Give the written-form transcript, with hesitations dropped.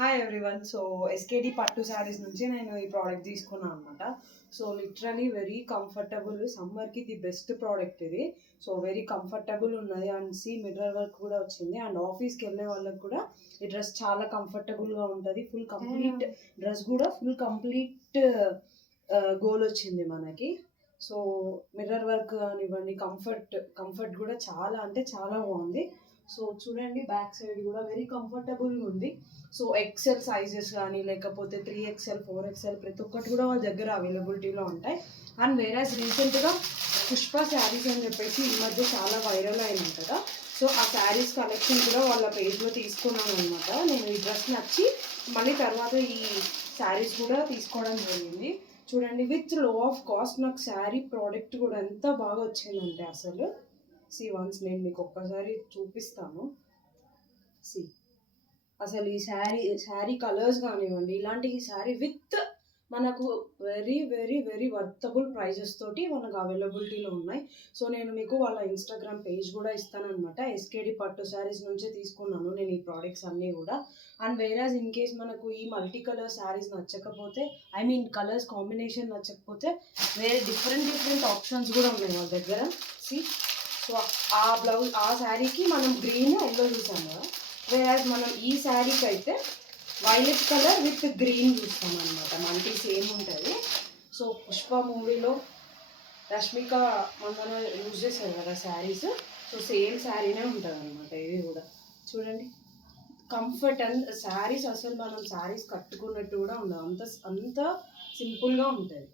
Hi everyone. So SKD పట్టు శారీస్ నుంచి నేను ఈ ప్రోడక్ట్ తీసుకున్నాను అనమాట. సో లిటరలీ వెరీ కంఫర్టబుల్, సమ్మర్కి ది బెస్ట్ ప్రోడక్ట్ ఇది. సో వెరీ కంఫర్టబుల్ ఉన్నది అండ్ మిర్రర్ వర్క్ కూడా వచ్చింది. అండ్ ఆఫీస్కి వెళ్ళే వాళ్ళకి కూడా ఈ డ్రెస్ చాలా కంఫర్టబుల్గా ఉంటుంది. ఫుల్ కంప్లీట్ డ్రెస్ కూడా ఫుల్ కంప్లీట్ గోల్ వచ్చింది మనకి. సో మిర్రర్ వర్క్ కానివ్వండి, కంఫర్ట్ కూడా చాలా అంటే చాలా బాగుంది. సో చూడండి, బ్యాక్ సైడ్ కూడా వెరీ కంఫర్టబుల్గా ఉంది. సో ఎక్సెల్ సైజెస్ కానీ లేకపోతే 3XL 4XL ప్రతి ఒక్కటి కూడా వాళ్ళ దగ్గర అవైలబిలిటీలో ఉంటాయి. అండ్ వేరేస్ రీసెంట్గా పుష్ప శారీస్ అని చెప్పేసి ఈ మధ్య చాలా వైరల్ అయినాయి కదా. సో ఆ శారీస్ కలెక్షన్ కూడా వాళ్ళ పేజ్లో తీసుకున్నాను అనమాట. నేను ఈ డ్రెస్ నచ్చి మళ్ళీ తర్వాత ఈ శారీస్ కూడా తీసుకోవడం జరిగింది. చూడండి, విత్ లో ఆఫ్ కాస్ట్ నాకు శారీ ప్రోడక్ట్ కూడా ఎంత బాగా వచ్చిందంటే అసలు వన్స్ నేను మీకు ఒక్కసారి చూపిస్తాను. అసలు ఈ శారీ కలర్స్ కానివ్వండి, ఇలాంటి ఈ శారీ విత్ మనకు very very very worthable prices తోటి మనకు అవైలబిలిటీలో ఉన్నాయి. సో నేను మీకు వాళ్ళ ఇన్స్టాగ్రామ్ పేజ్ కూడా ఇస్తానమాట. ఎస్కేడి పట్టు శారీస్ నుంచే తీసుకున్నాను నేను ఈ ప్రోడక్ట్స్ అన్నీ కూడా. అండ్ వేరేస్ ఇన్ కేస్ మనకు ఈ మల్టీ కలర్ శారీస్ నచ్చకపోతే, కలర్స్ కాంబినేషన్ నచ్చకపోతే వేరే డిఫరెంట్ ఆప్షన్స్ కూడా ఉన్నాయి వాళ్ళ దగ్గర. సో ఆ శారీకి మనం గ్రీన్ ఎల్లో చూసాం కదా, వేరేస్ మనం ఈ శారీకి అయితే వైలెట్ కలర్ విత్ గ్రీన్ చూస్తాం అనమాట. మనకి సేమ్ ఉంటుంది. సో పుష్ప మూవీలో రష్మిక మందన యూజ్ చేశారు కదా శారీస్. సో సేమ్ శారీనే ఉంటుంది అనమాట ఇది కూడా. చూడండి, కంఫర్ట్ అండ్ శారీస్ అసలు మనం శారీస్ కట్టుకున్నట్టు కూడా ఉండదు, అంత సింపుల్గా ఉంటుంది.